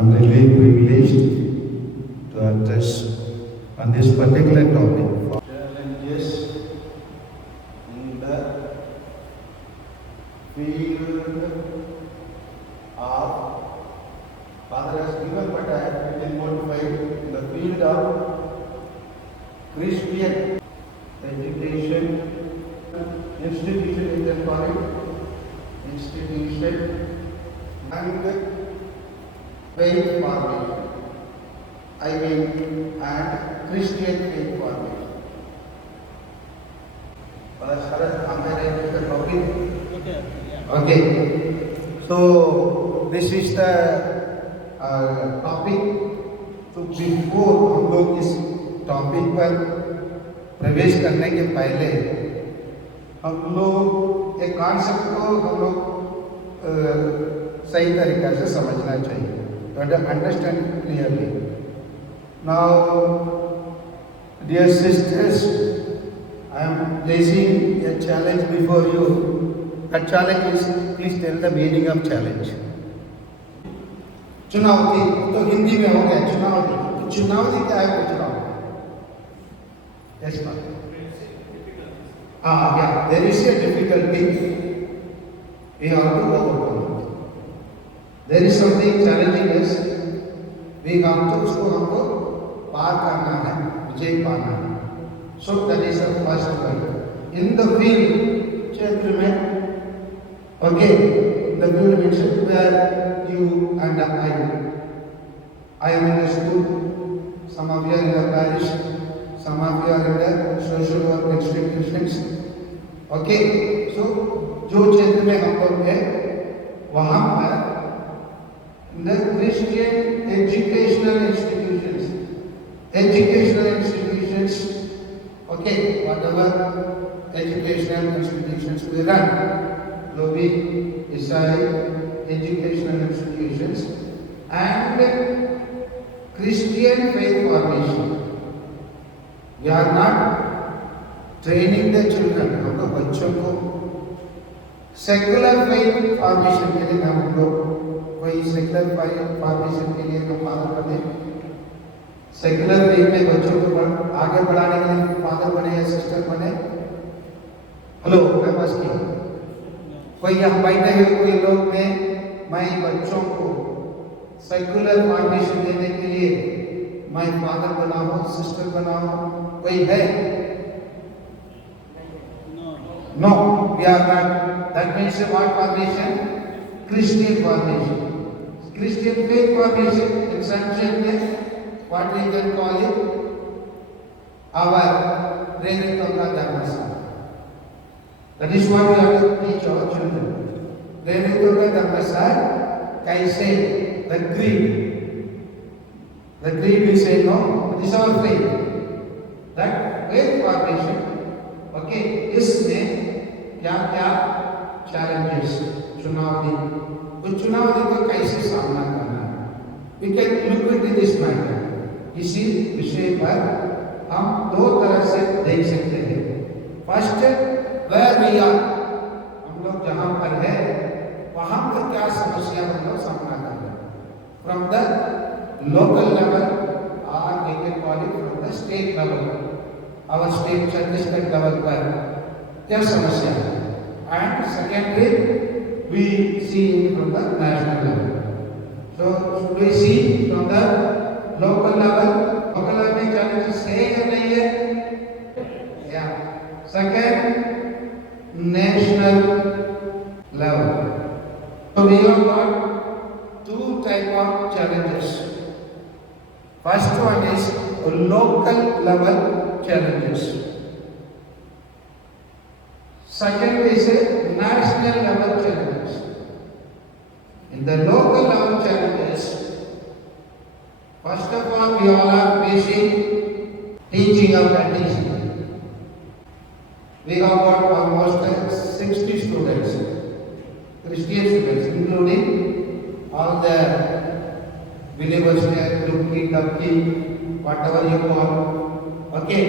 I'm really privileged to address on this particular topic. Challenges in the field of Father has given, but I have been modified in the field of Christian education, institution, you can call it, institution, and faith formation. I mean, and Christian faith formation. Am I right with the topic? Okay. So this is the topic. तो before हम लोग इस topic पर प्रवेश करने के पहले हम लोग एक कॉन्सेप्ट को हम लोग सही तरीक़ा से समझना चाहिए, to understand clearly. Now, dear sisters, I am placing a challenge before you. That challenge is, please tell the meaning of challenge. चुनौती तो हिंदी में हो गया चुनौती. तो चुनौती क्या है पूछ रहा हूँ? Yes, ma'am. Yeah, there is a difficulty. We have to overcome it. There is something challenging us. We have to उसको हमको पार करना है, विजय पाना है. So that is the first one. In the field, क्षेत्र में, okay, in the field means where you and I am in the school, some of you are in the parish, some of you are in the social work institutions. Okay, so जो क्षेत्र में हम लोग हैं, वहाँ पर the Christian educational institutions, okay, whatever educational institutions we run, Lobi, Isai, educational institutions, and Christian faith formation. We are not training the children, हम लोग बच्चों को सेक्युलर फेथ फॉर्मेशन के लिए हम लोग कोई सेक्युलर फेथ फॉर्मेशन के लिए हम फादर बने, सेक्युलर फेथ में बच्चों को आगे बढ़ाने के लिए फादर बने या सिस्टर बने. हेलो, मैं बस की कोई यहाँ बैठे हुए कोई लोग में मैं बच्चों को सेक्युलर फॉर्मेशन देने के लिए मैं फादर बनाऊं, सिस्टर बनाऊं, कोई है? No, we are not. That means what formation? Christian formation. Christian faith formation. In sanskrit, what we can call it? Our Renitanga Dharmasala. That is what we have to teach our children. Renitanga Dharmasala, kaise, the creed. The creed we say no, it is our faith. That faith formation, okay, इसमें क्या क्या challenges, चुनौती, उस चुनौती को कैसे सामना करना है? We can look into this matter. इसी विषय पर हम दो तरह से देख सकते हैं. First, where we are, हम लोग जहाँ पर है, वहाँ पर क्या समस्या हम लोग सामना कर रहे हैं? From the local level, or we can call it from the state level. Our state church level पर क्या समस्या है? And secondly, we see from the national level. So should we see from the local level? Local level में challenges है या नहीं है? Yeah. Second, national level. So we have got two type of challenges. First one is local level challenges. Second is a national level challenges. In the local level challenges, first of all, we all are facing teaching of catechism. We have got almost 60 students, Christian students, including all the believers there, Dukki, Dabki, whatever you call. Okay,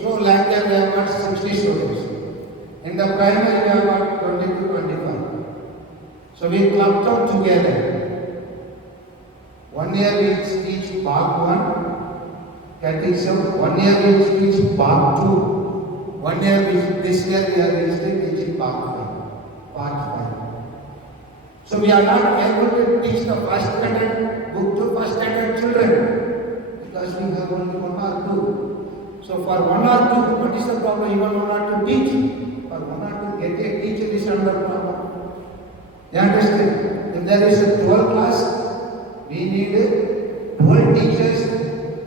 so like that we have got 60 students. In the primary we have got 20 to 25. So we clubbed up together. 1 year we teach part 1 catechism, 1 year we teach part 2, 1 year this year we are teaching part 5. So we are not able to teach the first standard book to first standard children because we have only 1 or 2. So for 1 or 2, what is the problem? Even 1 or 2 teach. For 1 or 2 get a teacher is another problem. You understand? If there is a 12 class, we need 12 teachers,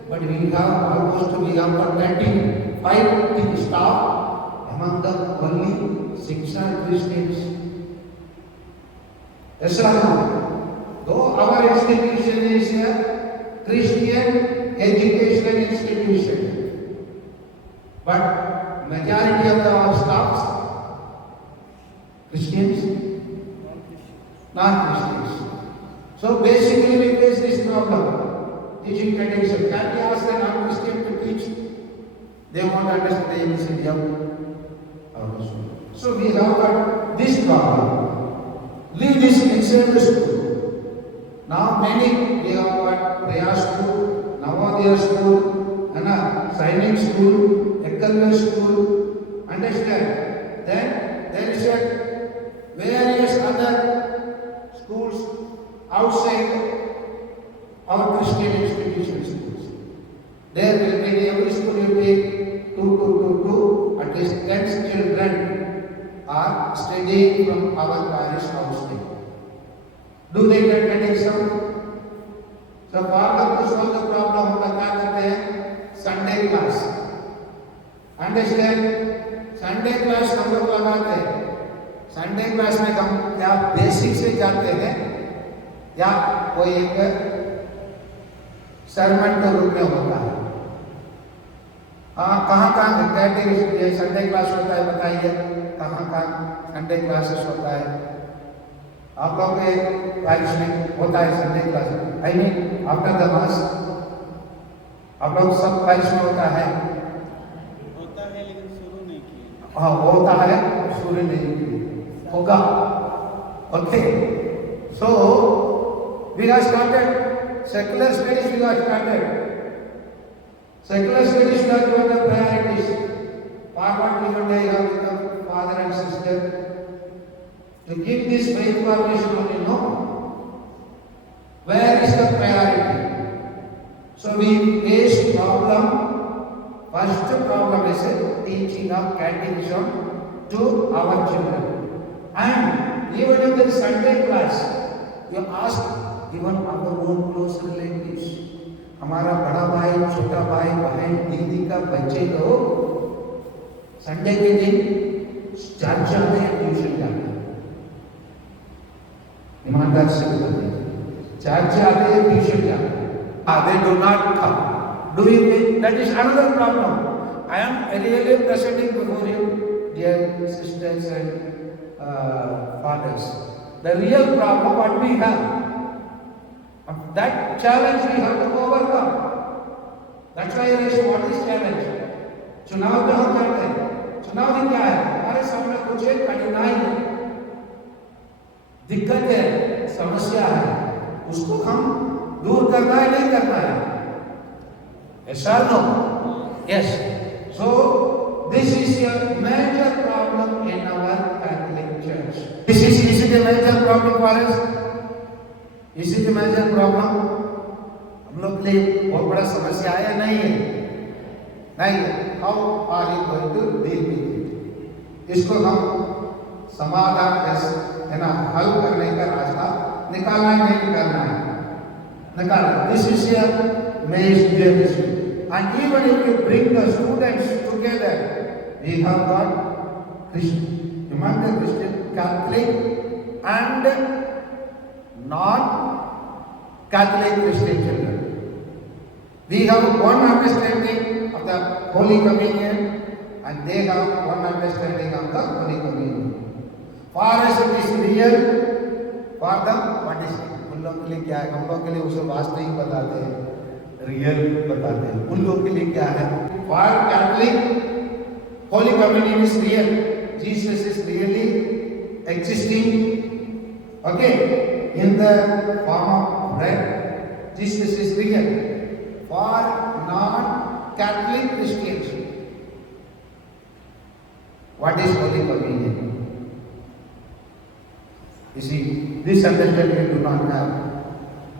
but we have almost 25 staff. Among them only 6 are Christians. Yes or no? Though our institution is a Christian educational institution, but majority of our staffs Christians, non-Christians. So basically we face this problem. Teaching catechism. Can we ask the non-Christian to teach? They won't understand the ABCD of our school. So we have got this problem. Leave this inside the school. Now many we have got prayer school, Navodaya school, and Sainik school, Ekkalya school. Understand? Then there is a various other schools outside our Christian institution schools. There will be in every school will be 2, at least 10 children are studying from our parish outside. Do they get catechism? So father to solve the problem हम क्या करते हैं? Sunday class. Understand? Sunday class हम लोग लगाते हैं. Sunday class में हम क्या बेसिक से जाते हैं या कोई एक सरमन के रूप में होता है. कहाँ कैटेगरी संडे क्लास होता है बताइए. कहाँ संडे क्लासेस होता है? आप लोग के पैरिश में होता है Sunday class? I mean after the mass आप लोग सब पैरिश में होता है लेकिन शुरू नहीं किया. हाँ होता है, शुरू नहीं किया होगा. Okay, so we have started secular studies. We have started secular studies. We are given the priorities. Part 1 given by the father and sister to give this information only. No, where is the priority? So we face problem. First problem is teaching of catechism to our children. And even in the Sunday class, you ask even our own close relatives, हमारा बड़ा भाई, छोटा भाई, बहन, दीदी का बच्चे लोग संडे के दिन चर्च जाते हैं, ट्यूशन जाते हैं. ईमानदार से बताते हैं, चर्च जाते हैं, ट्यूशन जाते हैं. They do not come. Do you think that is another problem? I am really presenting before you, dear sisters and fathers. The real problem what we have. That challenge we have to overcome. That's why I say what is challenge? चुनाव जो हम करते हैं, चुनाव में क्या है? हमारे सामने कुछ एक कठिनाई है, दिक्कत है, समस्या है, उसको हम दूर करना है नहीं करना है? Yes or no? Yes. So this is a major problem in our Catholic Church. Is it a major problem for us? Is it a major problem? हम लोग के लिए बहुत बड़ा समस्या है या नहीं है? नहीं है. How are you going to deal with it? इसको हम समाधान कैसे है ना हल करने का रास्ता निकालना है नहीं निकालना है? निकालना. This is a major issue. And even if you bring the students together, we have got Christian, among the Christian, Catholic and non-Catholic Christian children. We have one understanding of the Holy Communion and they have one understanding of the Holy Communion. For us it is real, for them what is it? उन लोग के लिए क्या है? हम लोग के लिए उसे वास्तविक बताते हैं, रियल बताते हैं. उन लोग के लिए क्या है? For Catholic, Holy Communion is real. Jesus is really existing. Okay, in the form of bread this is real for non-Catholic Christians. What is Holy Communion? You see, this understanding we do not have.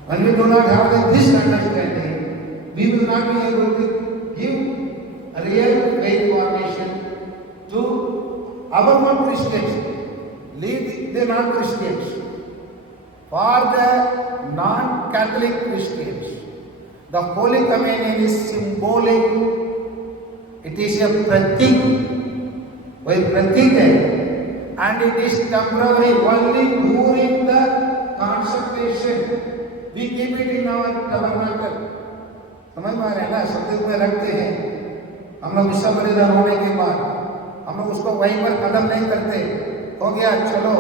When we do not have this understanding, we will not be able to give a real faith formation to our own Christians, lead the non-Christians. For the non-Catholic Christians, the Holy Communion is symbolic. It is a pratik, and it is temporary. Only during the consecration we keep it in our tabernacle. समझ में आ रहा है ना? संदेश में रखते हैं हम लोग विश्व बलिदान होने के बाद हम लोग उसको वहीं पर खत्म नहीं करते। हो गया चलो,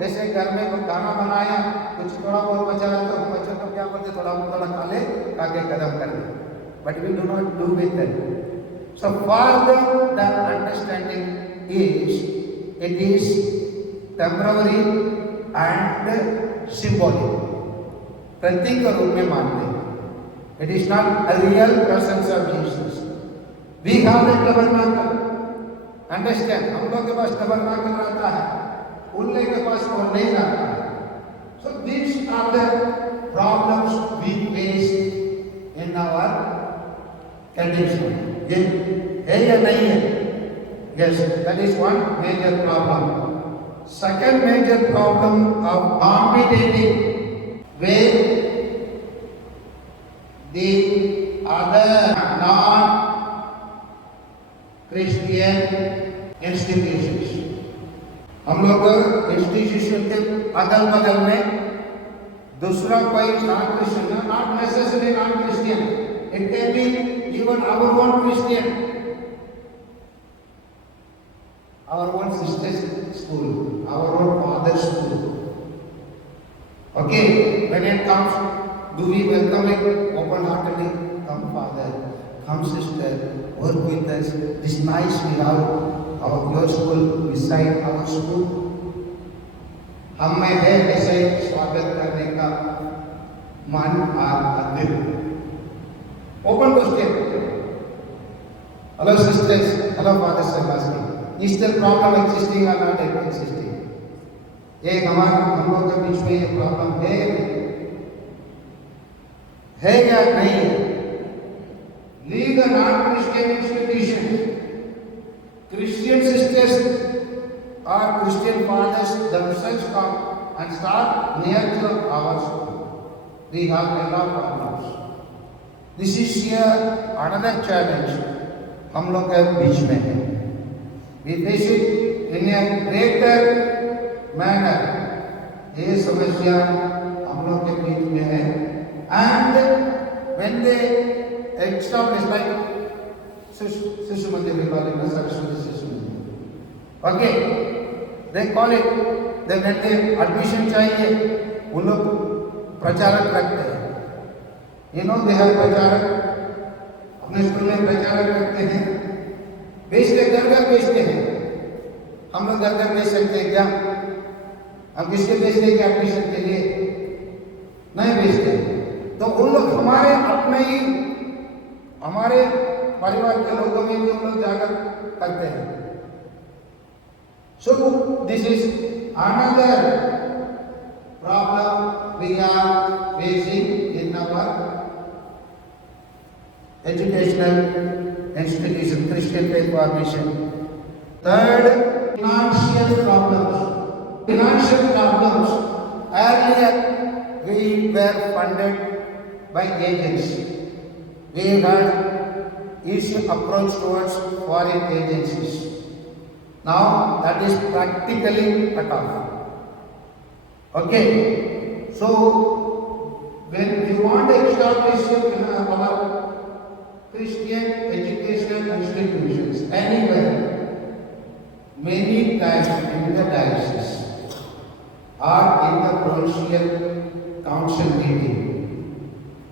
जैसे घर में कोई खाना बनाया, कुछ थोड़ा बहुत बचा तो हम बच्चों को क्या बोलते, थोड़ा थोड़ा खा ले, खा के खत्म कर दे। But we do not do with that. So for the understanding is it is temporary and symbolic, प्रतीक के रूप में मानते हैं। It is not a real presence of Jesus. We have the tabernacle, understand. हम लोग के पास टैबरनेकल रहता है, उनके के पास वो नहीं रहता है। So these are the problems we face in our condition. ये है या नहीं है? Yes, that is one major problem. Second major problem of competitive with the other non-Christian institutions. हम लोग इंस्टीट्यूशन के अगल बगल में दूसरा कोई non Christian, not necessary non Christian, it can be even our own Christian, our own sisters school, our own fathers school. Okay, when it comes, do we welcome it open-heartedly? Come Father, come Sister, work with us. This nice we have your school beside our school. हम में है ऐसे स्वागत करने का मन और दिल. Open question. Hello sisters, hello fathers and mothers. Is the problem existing or not existing? ये हमारे हम लोग के बीच में ये प्रॉब्लम है या नहीं है? League non Christian institution, Christian sisters और Christian fathers themselves come and start near to our school. We have a lot of problems. This is here another challenge हम लोग के बीच में है. We face it in a greater manner. ये समस्या हम लोग के बीच में है. And when they establish like शिशु मंदिर में call it सरस्वती शिशु मंदिर. Okay, they call it. Then when they admission चाहिए, वो लोग प्रचारक रखते हैं. You know they have प्रचारक, अपने स्कूल में प्रचारक रखते हैं. बेचते घर घर बेचते हैं. हम लोग घर घर बेच सकते हैं क्या? हम किसके बेचते हैं एडमिशन के लिए? नहीं बेचते। तो उन लोग हमारे अपने ही, हमारे परिवार के लोगों में भी उन लोग जाकर करते हैं. So this is another problem we are facing in our educational institution, Christian faith formation. Third, financial problems. Financial problems. Earlier, we were funded by agencies. We had easy approach towards foreign agencies. Now, that is practically cut off. Okay, so when you want to establish our Christian educational institutions anywhere, many times in the diocese or in the provincial council meeting,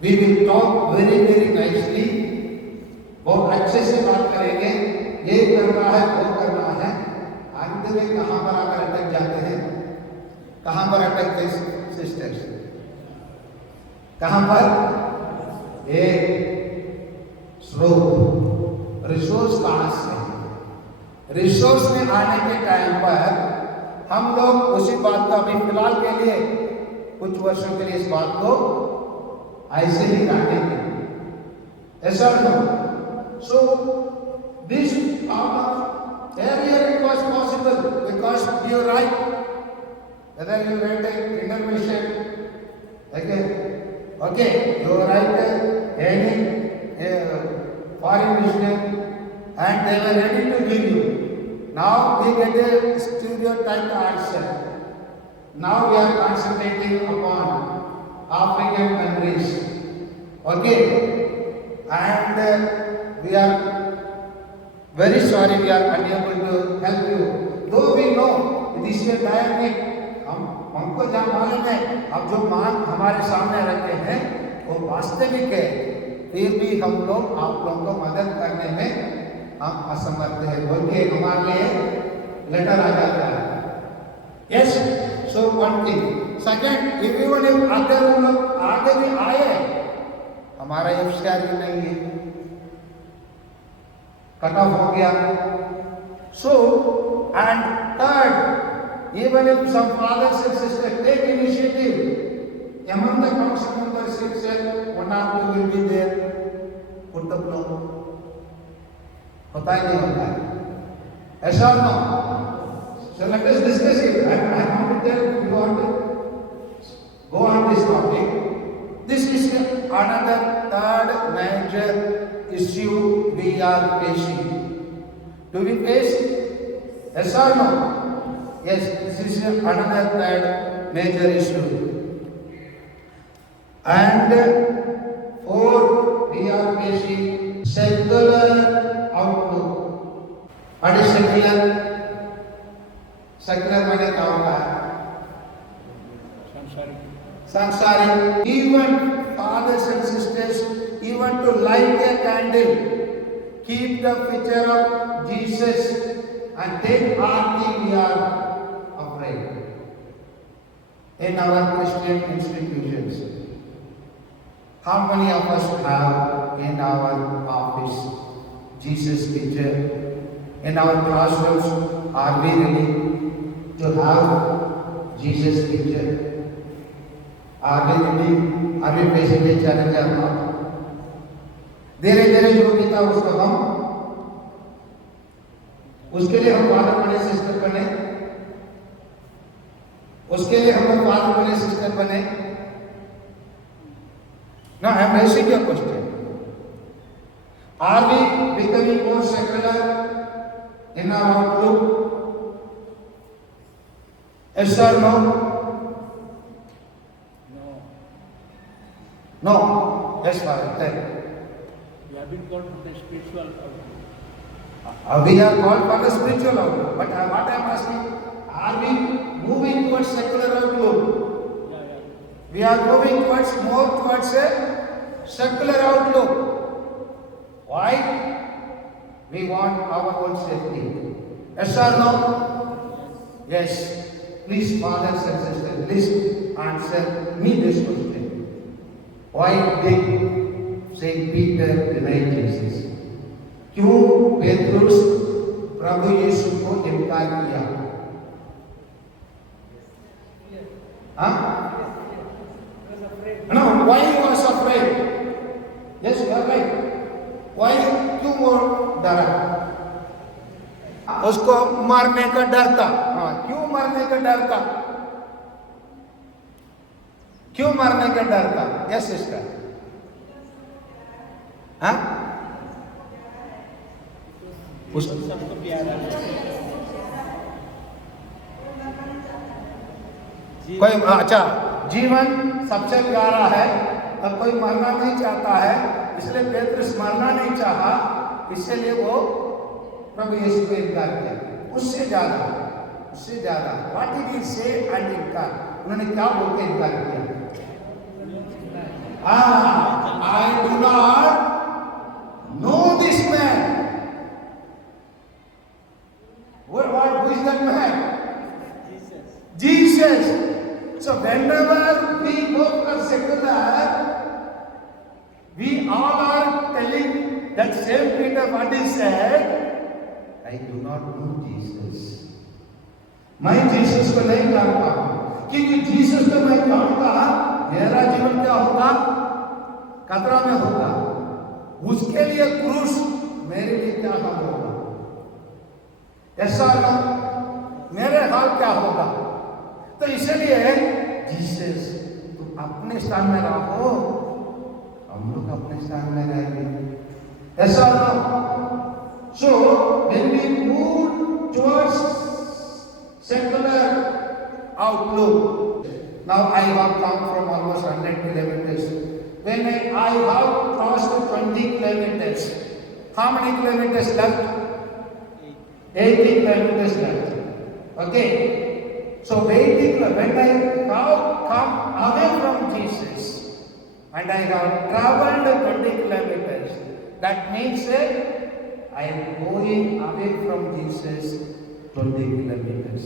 we will talk very nicely, बहुत अच्छे से बात करेंगे, ये करना है वो करना है. अंत में कहाँ पर आकर अटक जाते हैं? कहाँ पर अटकते सिस्टर्स? कहां पर? एक स्रोत, रिसोर्स कहां से? रिसोर्स में आने के टाइम पर हम लोग उसी बात को अभी फिलहाल के लिए कुछ वर्षों के लिए इस बात को ऐसे ही काटेंगे, ऐसा नहीं। So this earlier it was possible because you write whether you write a intermission, okay, you write any foreign mission and they were ready to give you. Now we get a stereotyped answer. Now we are concentrating upon African countries, okay, and we are very sorry we are unable to help you. Though we know this is a dynamic, हमको जहाँ मालूम है अब जो मान हमारे सामने रखे हैं वो वास्तविक है, फिर भी हम लोग आप लोगों को मदद करने में हम असमर्थ है। बोलिए हमारे लिए लेटर आ जाता है। Yes, so one thing. Second, even if other लोग आगे भी आए, हमारा एफसीआर भी नहीं है, कट ऑफ हो गया। So and third, even if some fathers and sisters take initiative, among the council members itself, one or two will be there, put the blow. होता ही नहीं होता है, ऐसा ना। So let us discuss it. I want to tell you, you want to go on this topic. This is another third major issue we are facing. Do we face? Yes or no? Yes, this is another third major issue. And fourth, we are facing secular outlook. What is secular? Secular माने क्या होता है? सांसारिक। Even fathers and sisters, even to light a candle, keep the picture of Jesus and take arti, we are afraid. In our Christian institutions, how many of us have in our office Jesus picture? In our classrooms, are we ready to have Jesus picture? Are we ready? Are we facing a challenge or not? धीरे धीरे जो गीता उसको हम उसके लिए हम father बने, sister बने, उसके लिए हम फादर बने, सिस्टर बने। Now I am raising a question. Are we becoming more secular in our outlook? Yes or no? No. Yes, Father. Thank you. We have been called to the spiritual outlook. We are called for the spiritual outlook, but what I am asking, are we moving towards secular outlook? We are moving more towards a secular outlook. Why? We want our own safety. Yes or no? Yes. Please, fathers and sisters, please answer me this question. Why did Saint Peter deny Jesus? क्यों पेट्रुस प्रभु यीशु को इनकार किया? हाँ? No, why he was afraid? Yes, you are right. Why? क्यों वो डरा? उसको मारने का डर था। हाँ, क्यों मारने का डर था? क्यों मारने का डर था? Yes sister. हाँ? सबको प्यारा है। कोई अच्छा जीवन सबसे प्यारा है, अब कोई मरना नहीं चाहता है, इसलिए पेट्रुस मरना नहीं चाहा, इसलिए वो प्रभु यीशु को इनकार किया। उससे ज्यादा व्हाट डिड ही से एंड इनकार, उन्होंने क्या बोल के इनकार किया? I do not know this man. Who is that man? Jesus. So whenever we go for secular, that same Peter, what he said, I do not know Jesus. मैं Jesus को नहीं जानता हूं, क्योंकि जीसस को मैं जानूंगा मेरा जीवन क्या होगा, खतरा में होगा, उसके लिए क्रूस मेरे लिए क्या हाल होगा, ऐसा ना मेरे हाल क्या होगा। तो इसलिए जीसस तुम अपने स्थान में रहो, हम लोग अपने स्थान में रहेंगे, ऐसा ना। So when we move towards secular outlook, now I have come from almost 100 kilometers. When I have crossed 20 kilometers, how many kilometers left? 80 kilometers left. Okay. So 80 kilometers. When I have come away from Jesus and I have traveled 20 kilometers, that means I am going away from Jesus 20 kilometers.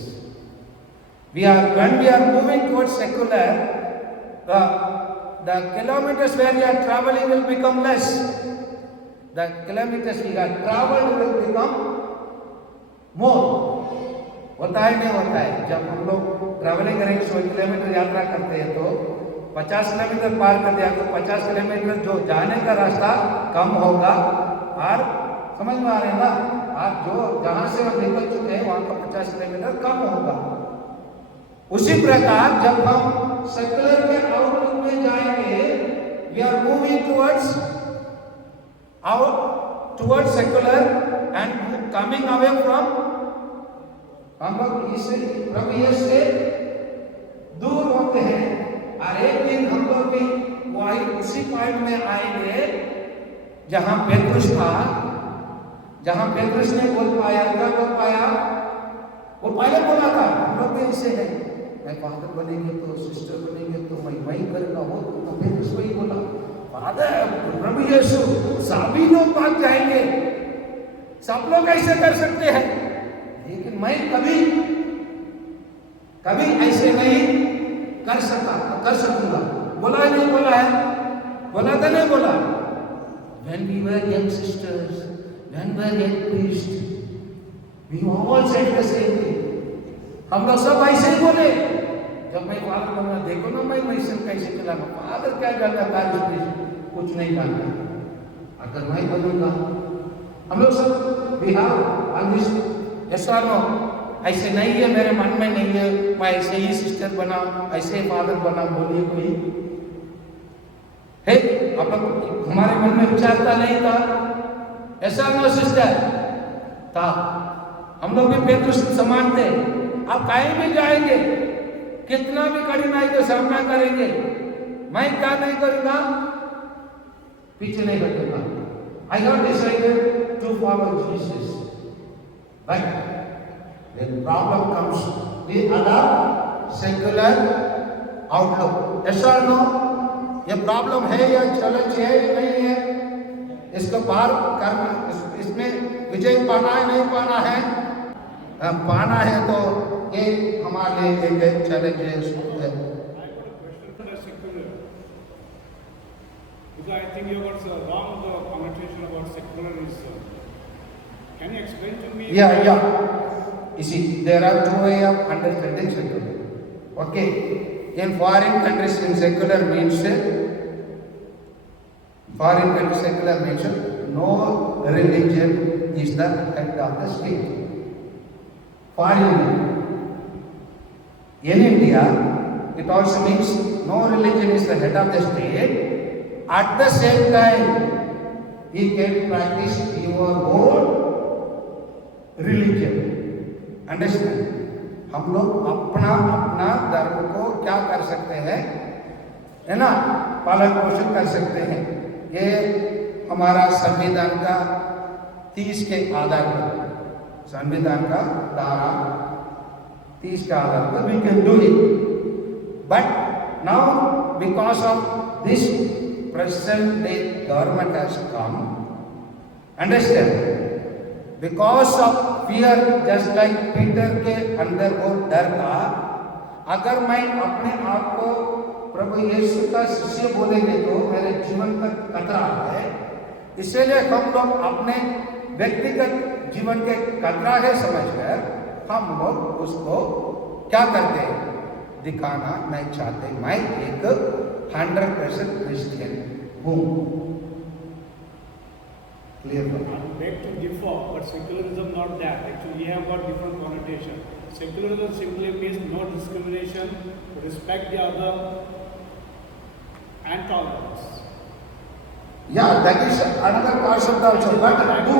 When we are moving towards secular, the kilometers where we are traveling will become less. The kilometers we have traveled will become more. होता है नहीं होता है, जब हम लोग travelling करेंगे 100 kilometre यात्रा करते हैं तो 50 किलोमीटर पार कर दिया तो 50 किलोमीटर जो जाने का रास्ता कम होगा, और समझ में आ रहे हैं ना, आप जो जहां से हम निकल चुके हैं वहां का 50 किलोमीटर कम होगा। उसी प्रकार जब हम सेक्युलर के आउटलुक में जाएंगे, we are moving towards secular and coming away from, हम लोग इसे प्रभु यीशु से दूर होते हैं, और एक दिन हम लोग भी वही उसी पॉइंट में आएंगे जहां पेतरुस था, जहां पेतरुस ने बोल पाया, क्या बोल पाया, वो पहले बोला था हम लोग भी ऐसे हैं, मैं फादर बनेंगे तो सिस्टर बनेंगे तो मैं वही करूंगा, वो तो पेतरुस वही बोला, फादर प्रभु यीशु सभी लोग भाग जाएंगे, सब लोग ऐसे कर सकते हैं, लेकिन मैं कभी ऐसे नहीं कर सकूंगा। बोला है नहीं बोला है, बोला था नहीं बोला। When we were young sisters, when we were young priests, we all said the same thing. हम लोग सब ऐसे ही बोले, जब मैं फादर बनना, देखो ना मैं मिशन कैसे चलाऊंगा, फादर क्या जानता है, कुछ नहीं जानता, अगर मैं बनूंगा, हम लोग सब we have all this, yes or no, ऐसे नहीं है, मेरे मन में नहीं है, मैं ऐसे ही सिस्टर बना, ऐसे ही फादर बना, बोलिए कोई है, अब हमारे मन में विचारता नहीं था, ऐसा नो सिस्टर था, हम लोग भी पेतरुस समान थे। आप कहीं भी जाएंगे, कितना भी कठिनाई का सामना करेंगे, मैं क्या नहीं करूंगा, पीछे नहीं हटूंगा। I have decided to follow Jesus, but when problem comes, we adopt secular outlook. Yes or no? ये प्रॉब्लम है या चैलेंज है या नहीं है, इसको पार करना, इसमें विजय पाना है नहीं पाना है, पाना है तो ये हमारे लिए एक चैलेंज है। Because I think you got wrong the connotation about secular is. Can you explain to me? Yeah. You see, there are two ways of understanding secular. Okay. In foreign countries, in secular means no religion is the head of the state. Foreign. In India, it also means no religion is the head of the state. At the same time, he can practice your own religion. Understand? हम लोग अपना धर्म को क्या कर सकते हैं, है ना, पालन पोषण कर सकते हैं। ये हमारा संविधान का 30 के आधार पर, संविधान का धारा 30 के आधार पर we can do it. But now because of this present day government has come, understand, because of fear, just like Peter के अंदर वो डर था, अगर मैं अपने आप को प्रभु यीशु का शिष्य बोलेंगे तो मेरे जीवन का खतरा है, इसीलिए हम लोग अपने व्यक्तिगत जीवन के कतराहे समझकर हम लोग उसको क्या करते हैं, दिखाना नहीं चाहते मैं एक 100% क्रिश्चियन हूँ। Clear? I beg to differ, but secularism not that. Actually, we have got different connotation. Secularism simply means no discrimination, respect the other, and tolerance. Yeah, that is another concept also. But do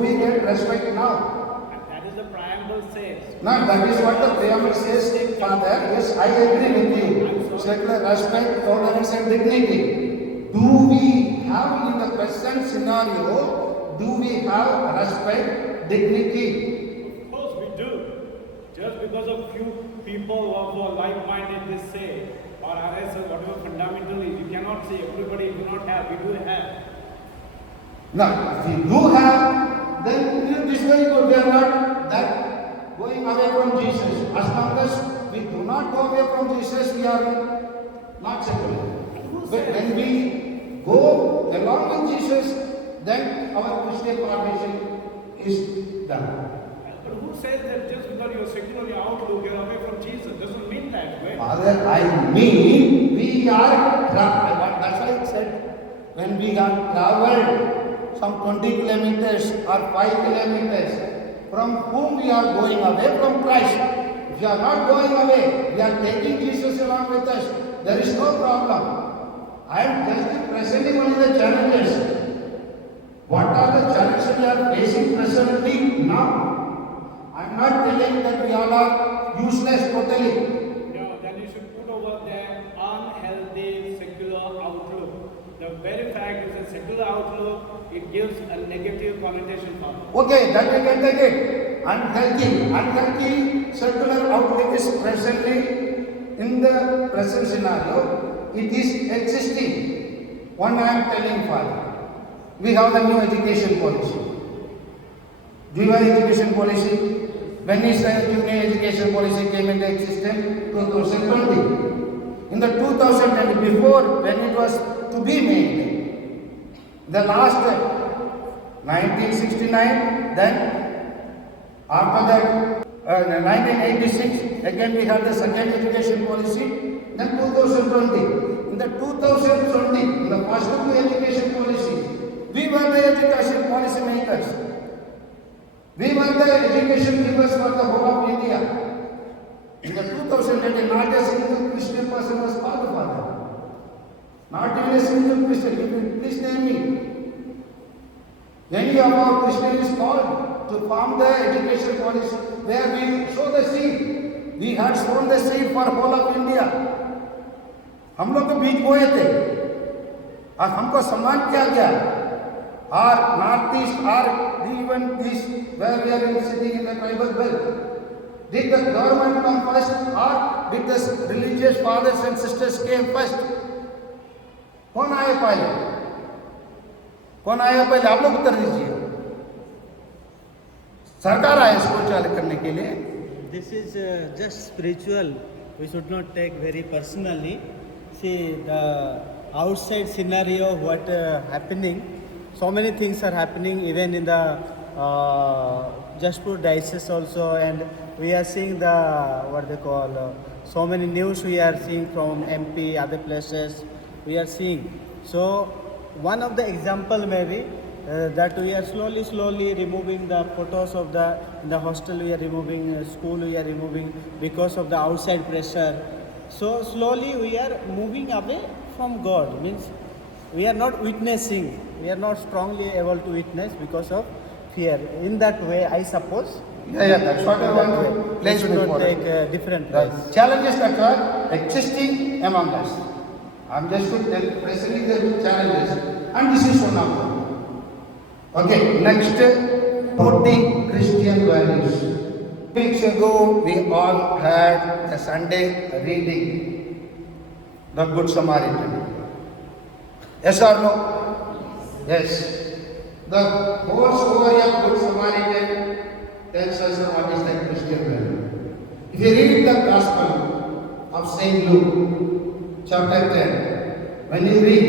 we get respect now? And that is the preamble says. No, that is what the preamble says, Father. Yes, I agree with you. Secular respect, tolerance, and dignity. Do we have in the present scenario? Do we have respect, dignity? Of course we do. Just because of few people who are like-minded, they say, or RS or whatever fundamentally, you cannot say everybody do not have, we do have. Now, if we do have, then it is very good. We are not that going away from Jesus. As long as we do not go away from Jesus, we are not secular. But when we go along with Jesus, then our Christian formation is done. But who says that just because you are secular, your outlook, you are away from Jesus, doesn't mean that, right? Father, I mean, we are traveled. That's why I said, when we have traveled some 20 kilometers or 5 kilometers, from whom we are going away from Christ. If we are not going away, we are taking Jesus along with us. There is no problem. I am just presenting only the challenges. What are the challenges we are facing presently now? I am not telling that we all are useless totally. No, then you should put over there unhealthy secular outlook. The very fact is a secular outlook, it gives a negative connotation for it. Okay, that we can take it. Unhealthy secular outlook is presently in the present scenario. It is existing. One I am telling Father. We have the new education policy. Do you have education policy? When is the new education policy came into existence? 2020. In the 2020, before when it was to be made, the last 1969, then after that 1986, again we had the second education policy, then 2020. In the 2020, in the first two education policies, we were the education policy makers. We were the education givers for the whole of India. In the 2020, not a single Christian person was called Father. Not even a single Christian. If you please name me. Any of our Christians is called to form the education policy where we sow the seed. We had sown the seed for whole of India. हम लोग तो बीज बोए थे और हमको सम्मान किया गया और नॉर्थ ईस्ट और even this where we are sitting in the tribal belt did the government come first और did the religious fathers and sisters came first? कौन आए पहले? कौन आया पहले? आप लोग उत्तर दीजिए। सरकार आए स्कूल चालू करने के लिए। This is just spiritual. We should not take very personally. See the outside scenario, what happening. So many things are happening even in the Jaspur diocese also, and we are seeing the what they call so many news we are seeing from MP, other places we are seeing. So one of the example maybe that we are slowly removing the photos of in the hostel, we are removing school, we are removing because of the outside pressure. So slowly we are moving away from God, means we are not witnessing, we are not strongly able to witness because of fear. In that way, I suppose. Yeah, that's what I want to place We should before not take us. different The ways. challenges that are existing among us. I'm just presenting the challenges, and this is one of them. Okay, next, 40 Christian values. Weeks ago, we all had a Sunday reading, the Good Samaritan. Yes or no? Yes. The whole story of Good Samaritan tells us what is the Christian value. If you read the Gospel of St. Luke, chapter 10, when you read,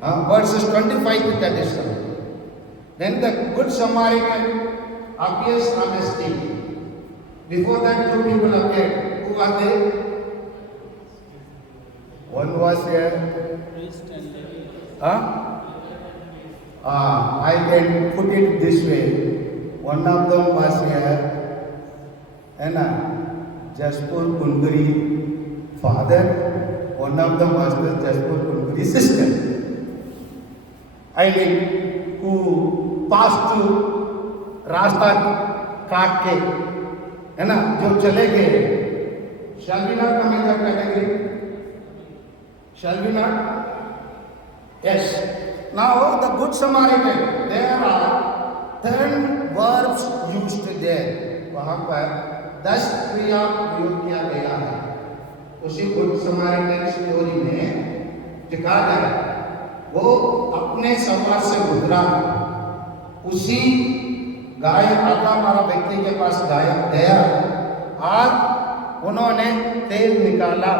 verses 25 to 37. Then the Good Samaritan appears on the street. Before that, two people appeared. Who are they? One was here. Priest and Levi. I can put it this way. One of them was here, and Jaspur Kunduri father. One of them was the Jaspur Kunduri sister. I mean, who passed through रास्ता काट के, है ना, जो चले गए. Shall we not come in that category? Shall we not? Yes. Now the Good Samaritan, there are 10 verbs used there. वहाँ पर 10 क्रिया प्रयोग किया गया है. उसी गुड समारिटन स्टोरी में दिखाया है. वो अपने सवार से गुजरा, उसी गाय आका मारा व्यक्ति के पास गया और उन्होंने तेल निकाला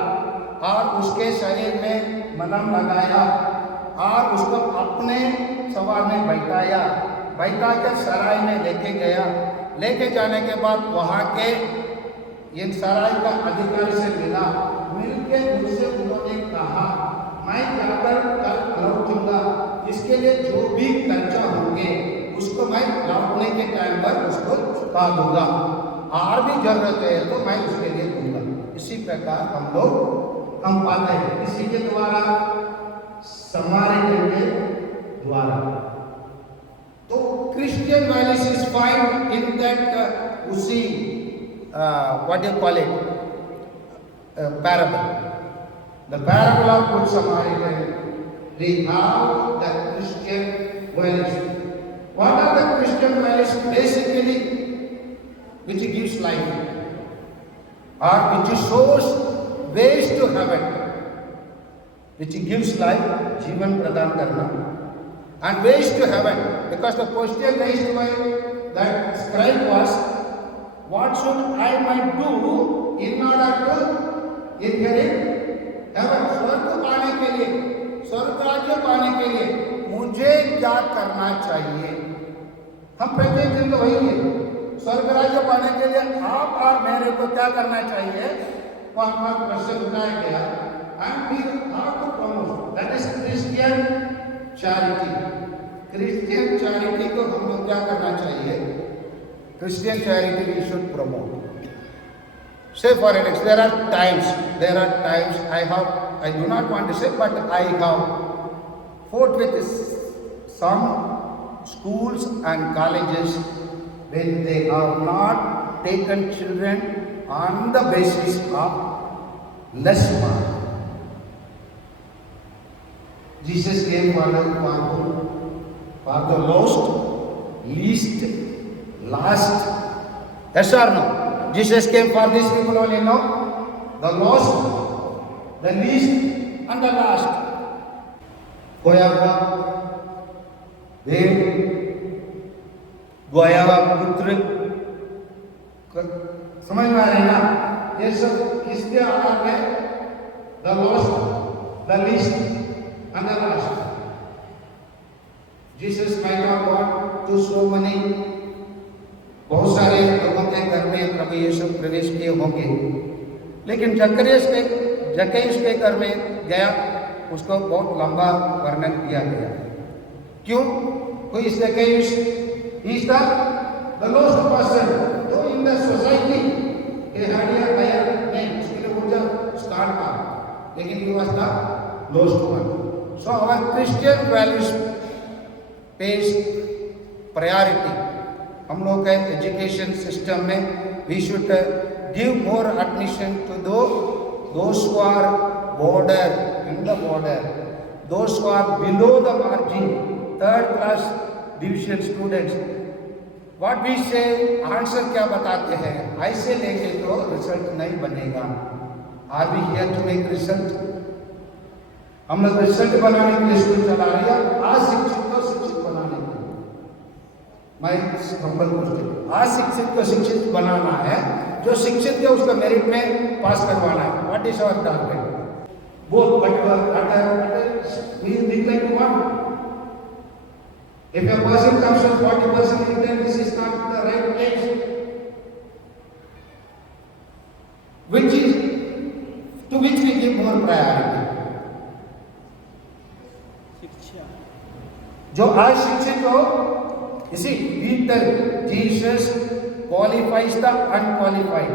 और उसके शरीर में मलहम लगाया और उसको अपने सवार में बैठाया के सराय में लेके गया. लेके जाने के बाद वहाँ के इन सराय का अधिकारी से मिला. मिलके मुझसे उन्होंने कहा, मैं जाकर कल लौटूंगा, इसके लिए जो भी खर्चा होंगे उसको मैं लौटने के टाइम पर उसको चुका दूंगा, और भी जरूरत है तो मैं उसके लिए दूंगा. इसी प्रकार हम पाते हैं इसी के द्वारा, समारिटन के द्वारा. तो Christian values is find in that उसी what you call it parable. The parable of Good Samaritan, we have the Christian values. What are the Christian values? Basically, which gives life or which shows ways to heaven, which gives life, जीवन प्रदान करना, and ways to heaven. Because the question raised by that scribe was, what should I might do in order to inherit heaven? स्वर्ग पाने के लिए, स्वर्ग राज्य पाने के लिए मुझे क्या करना चाहिए? हम प्रत्येक दिन तो वही है, स्वर्ग राज्य पाने के लिए आप और मेरे को क्या करना चाहिए? वहाँ पर प्रश्न उठाया गया. And we have to promote. That is Christian charity. Christian charity को हम लोग क्या करना चाहिए? Christian charity we should promote. Say for instance, there are times I do not want to say, but I have fought with some schools and colleges when they have not taken children on the basis of less mark. Jesus came for the lost, least, last. Yes or no? Jesus came for these people only, no? The lost, the least, and the last. खोया हुआ, देव, गोया हुआ पुत्र, समझ में आ रही ना? ये सब किसके आधार पे? The lost, the least, and the last. Jesus might have gone to so many, बहुत सारे लोगों के घर में प्रभु यीशु प्रवेश किए होंगे, लेकिन जक्कैयुस के घर में गया, उसको बहुत लंबा वर्णन किया गया. क्यों? कोई Zacchaeus is the lowest person. तो in the society he had a higher name, उसके लिए ऊंचा स्थान था, लेकिन he was the lowest one. So our Christian values pays priority. हम लोग के एजुकेशन सिस्टम में we should give more attention to those who are in the border, those who are below the margin, third class division students. What we say, answer क्या बताते हैं? ऐसे लेके तो रिजल्ट नहीं बनेगा. Are we here to make result? हम लोग रिजल्ट बनाने के लिए स्कूल चला रही है, अशिक्षित को शिक्षित बनाने के लिए. मैं अशिक्षित को शिक्षित बनाना है, जो शिक्षित है उसका मेरिट में पास करवाना है. What is our target? both, we neglect one. If a person comes with 40% intent, this is not the right place. To which we give more priority. शिक्षा जो आज शिक्षित हो, इसी we tell Jesus qualifies the unqualified.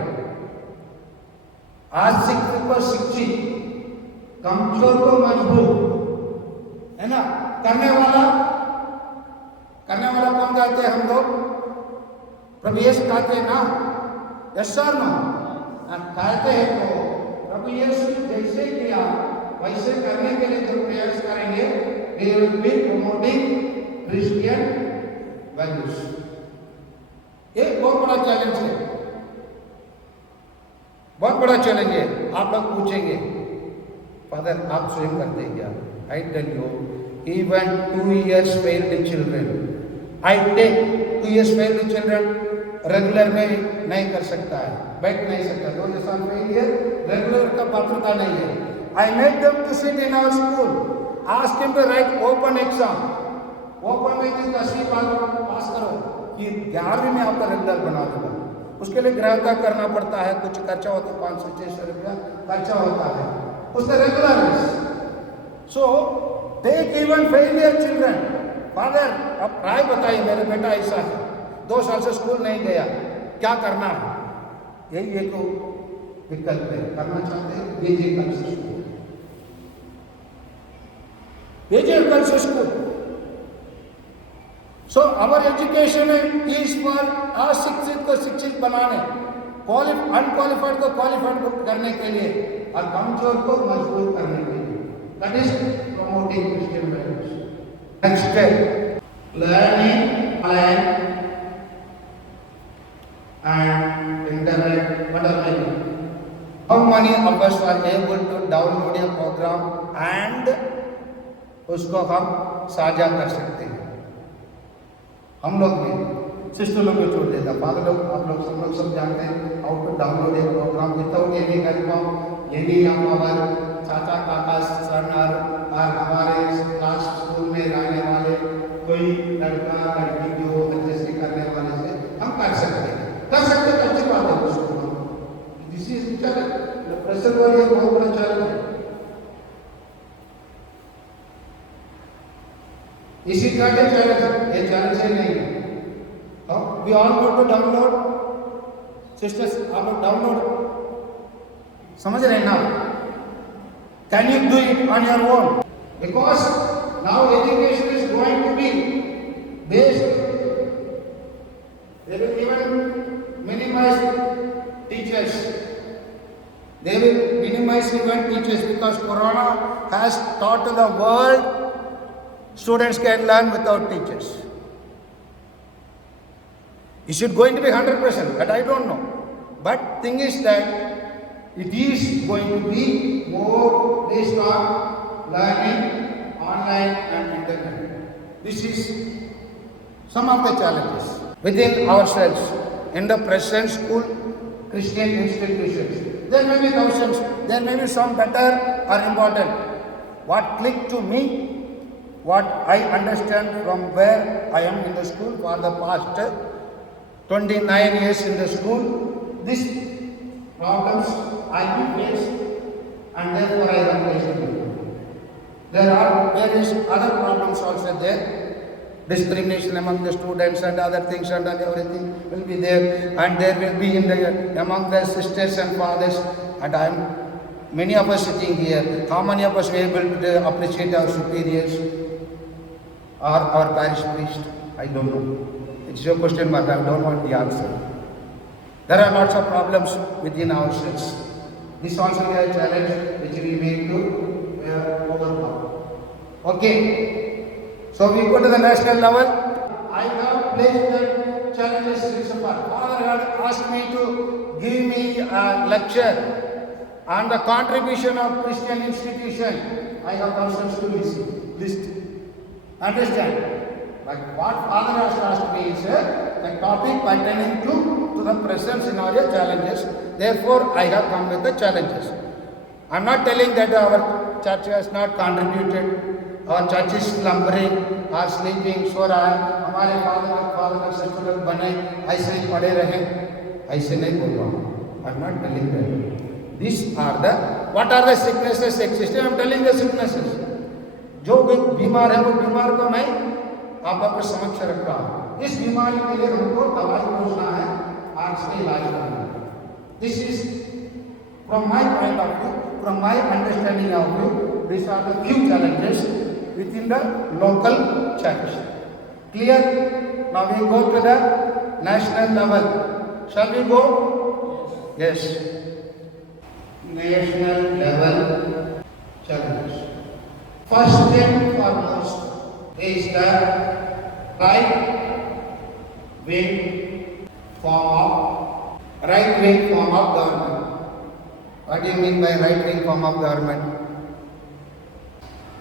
आज शिक्षित को शिक्षित, कमजोर को मजबूत, है ना? करने वाला कौन कहते हैं हम लोग? प्रभु यीशु कहते हैं ना? यस और नो? कहते हैं तो प्रभु यीशु जैसे किया वैसे करने के लिए जो प्रयास करेंगे, they will be promoting Christian values. एक बहुत बड़ा चैलेंज है, बहुत बड़ा चैलेंज है. आप लोग पूछेंगे, फादर आप स्वयं करते हैं क्या? I tell you, even 2 years failed children, I take 2 years failed children regular में नहीं कर सकता है, बैठ नहीं सकता. 2 साल फेलियर रेगुलर का पात्रता नहीं है. I made them to sit in our school, ask him to write open exam. Open में भी 10वीं पास करो कि 11वीं में आपका रेगुलर बना देगा. उसके लिए ग्रहता करना पड़ता है, कुछ खर्चा होता है, 500-600 रुपया खर्चा होता है. उससे regular. So take even failure children. Father अब राय बताइए, मेरे बेटा ऐसा है, 2 साल से स्कूल नहीं गया, क्या करना है? यही एक विकल्प है. करना चाहते हैं, भेजिए कल से स्कूल, भेजिए कल से school. So our education is for अशिक्षित को शिक्षित बनाने, अनक्वालिफाइड को क्वालिफाइड करने के लिए और कमजोर को मजबूत करने के लिए. That is promoting Christian values. Next है learning online and internet. What are they? How many of us are able to download a program and उसको हम साझा कर सकते हैं? हम लोग भी सिस्टर लोग को छोड़ देता. फादर लोग, आप लोग सब जानते हैं how to download a program without any help, any हमारे चाचा काका सन और हमारे क्लास स्कूल में रहने वाले कोई लड़का लड़की जो अच्छे से करने वाले से हम कर सकते हैं. कर सकते तो अच्छी बात है. उसको दिस इज प्रेशर वाली बहुत बड़ा चैलेंज है. इसी का क्या चैलेंज है? ये चैलेंज ही नहीं है. We all go to download. Sisters आप लोग डाउनलोड समझ रहे हैं ना? Can you do it on your own? Because now education is going to be based. They will even minimize teachers. They will minimize even teachers because Corona has taught to the world students can learn without teachers. Is it going to be 100%? But I don't know. But thing is that it is going to be more based on learning online and internet. This is some of the challenges within ourselves in the present school Christian institutions. There may be thousands, there may be some better or important. What clicked to me, what I understand from where I am in the school for the past 29 years in the school, these problems I faced and therefore I have faced them. There are various other problems also there. Discrimination among the students and other things and everything will be there, and there will be among the sisters and fathers. And many of us sitting here, how many of us were able to appreciate our superiors or our parish priest? I don't know. It's your question, but I don't want the answer. There are lots of problems within ourselves. This also is a challenge which we need to overcome. Okay. So we go to the national level. I have placed the challenges in support. Father had asked me to give me a lecture on the contribution of Christian institution. I have thousands to list. Understand? But what Father has asked me is the topic pertaining to the present scenario challenges. Therefore, I have come with the challenges. I am not telling that our church has not contributed, our church is slumbering or sleeping, सो रहा है, हमारे father secular बने, ऐसे ही पड़े रहे, ऐसे नहीं बोल रहा हूँ. I am not telling that. These are the, what are the sicknesses existing? I am telling the sicknesses. जो बीमार है वो बीमार को मैं आपके समक्ष रख रहा हूँ. इस बीमारी के लिए हमको दवाई खोजना है, आज से इलाज करना है. This is from my point of view, from my understanding of view, these are the few challenges within the local church. Clear? Now we go to the national level. Shall we go? Yes. National level challenge. First and foremost is the right-wing form of government. What do you mean by right-wing form of government?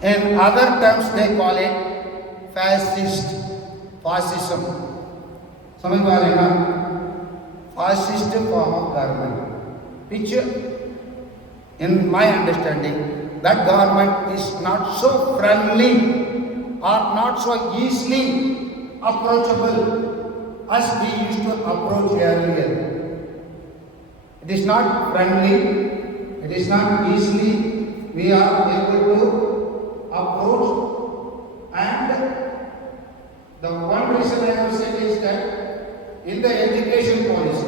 In other terms, they call it fascism. समझ में आ रहा है ना? Fascist form of government, which, in my understanding, that government is not so friendly or not so easily approachable as we used to approach earlier. It is not friendly, it is not easily we are able to approach, and the one reason I have said is that in the education policy,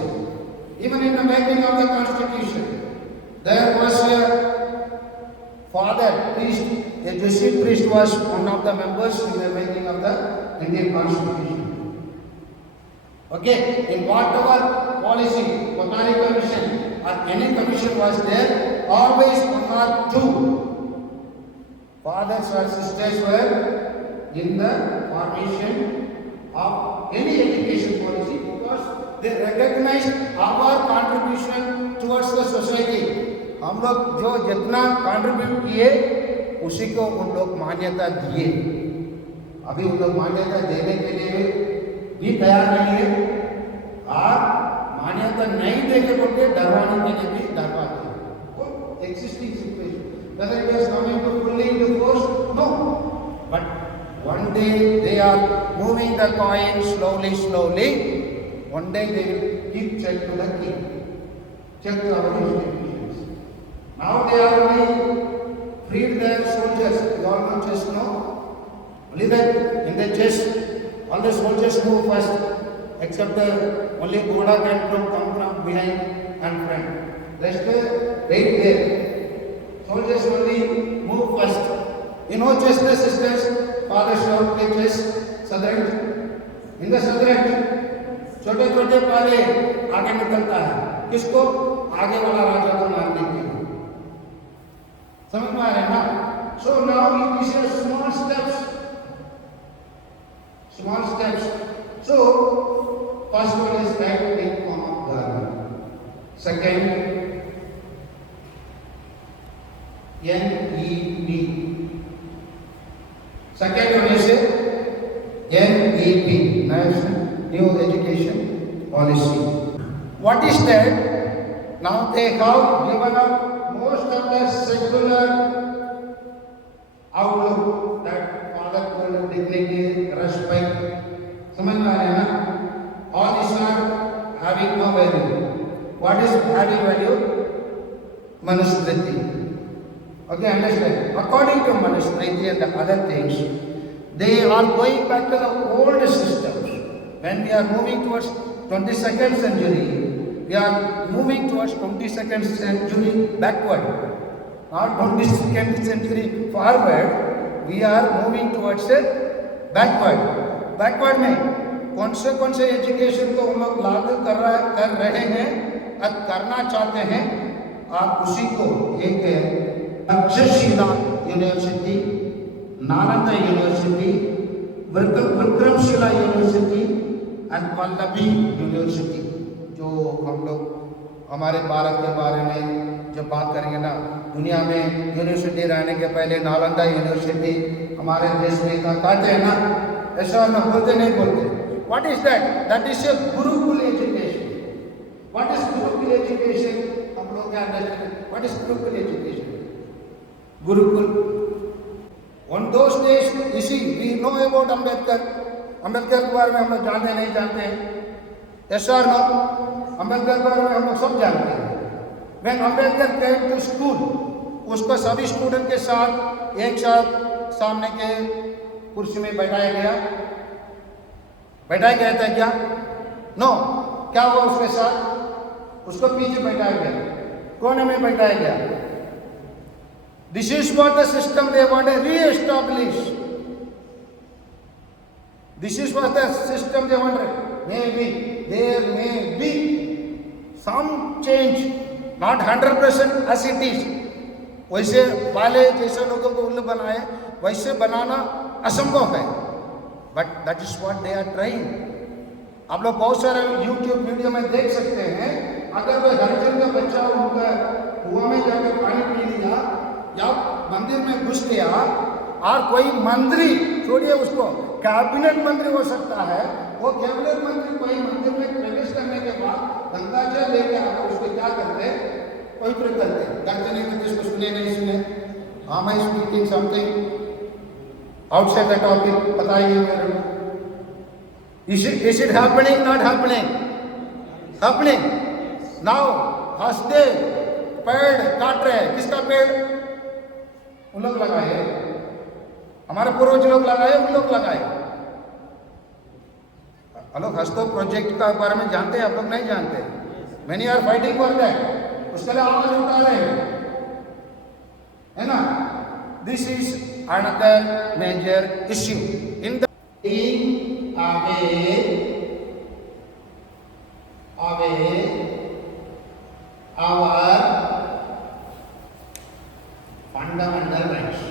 even in the making of the constitution, there was a father priest, a Jesuit priest was one of the members in the making of the Indian constitution. Okay, in whatever policy, Botany Commission or any commission was there, always one or two fathers or sisters were in the formation of any education policy, because they recognized our contribution towards the society. हम लोग जो जितना contribute किए उसी को उन लोग मान्यता दिए. अभी उन लोग मान्यता देने के लिए भी तैयार नहीं है, और मान्यता नहीं देने को डरवाने के लिए भी डरवाते हैं. Existing situation, whether it is coming to fully into force, no. But one day they are moving the coin slowly. One day they will give check to the king, check to our institutions. Now they are only freed their soldiers. You all know chess, no? Only that in the chess, all the soldiers move first, except the only Ghoda can come from behind and front. Rest wait there. Soldiers only move first. You know chess, the sisters, father showed play chess, Sadranj. In the Sadranj, छोटे छोटे पाले आगे निकलता है, किसको? आगे वाला राजा को मारने के लिए. समझ में आ रहा है ना? So now it is a small steps. So first one is right form of government. Second, NEP. Second one is NEP, National New Education Policy. What is that? Now they have given up most of the secular outlook, that fatherhood, dignity, respect. समझ में आ रहा है ना? All these are having no value. What is having value? Manusmriti. Okay, understand? According to Manusmriti and the other things, they are going back to the old systems. When we are moving towards 22nd century, we are moving towards 22nd century backward. Not 22nd century forward, we are moving towards it backward. Backward में कौन से education को हम लोग लागू कर रहे हैं, अब करना चाहते हैं, आप उसी को एक Takshashila university, Nalanda university, Vikramshila university and Vallabhi university, जो हम लोग हमारे भारत के बारे में जब बात करेंगे ना, दुनिया में यूनिवर्सिटी रहने के पहले नालंदा यूनिवर्सिटी हमारे देश में कहते हैं ना, ऐसा ना बोलते नहीं बोलते. What is that? That is a Gurukul education. What is Gurukul education? हम लोग क्या understand? What is Gurukul education? Gurukul. On those days, you see, we know about Ambedkar. Ambedkar के बारे में हम लोग जानते नहीं जानते हैं? Yes or no? Ambedkar के बारे में हम लोग सब जानते हैं. When Ambedkar came to school, उसको सभी स्टूडेंट के साथ एक साथ सामने के कुर्सी में बैठाया गया. बैठाया गया था क्या? नो. क्या हुआ उसके साथ? उसको पीछे बैठाया गया. कोने में बैठाया गया. This is what the system they want to re-establish. This is what the system they want to. Maybe there may be some change, not 100% as it is. वैसे पहले जैसे लोगों को उल्लू बनाए वैसे बनाना असंभव है. But that is what they are trying. आप लोग बहुत सारे YouTube वीडियो में देख सकते हैं. अगर कोई हरिजन का बच्चा उनका कुआं में जाकर पानी पी लिया या मंदिर में घुस गया और कोई मंत्री, छोड़िए उसको, कैबिनेट मंत्री हो सकता है, वो कैबिनेट मंत्री कोई मंदिर में प्रवेश करने के बाद गंगा जल लेके आकर उसको क्या करते, पवित्र करते नहीं करते, इसको सुने नहीं सुने. am I speaking something outside the topic? बताइए मेरे को. Is it happening? Not happening? Happening. Now हंसदे पेड़ काट रहे हैं. किसका पेड़? उन लोग लगाए, हमारे पूर्वज लोग लगाए, उन लोग लगाए. हम लोग हस्तो प्रोजेक्ट का बारे में जानते हैं, आप लोग नहीं जानते. Many are fighting for that. उसके लिए आवाज उठा रहे हैं, है ना. This is another major issue in the our fundamental rights.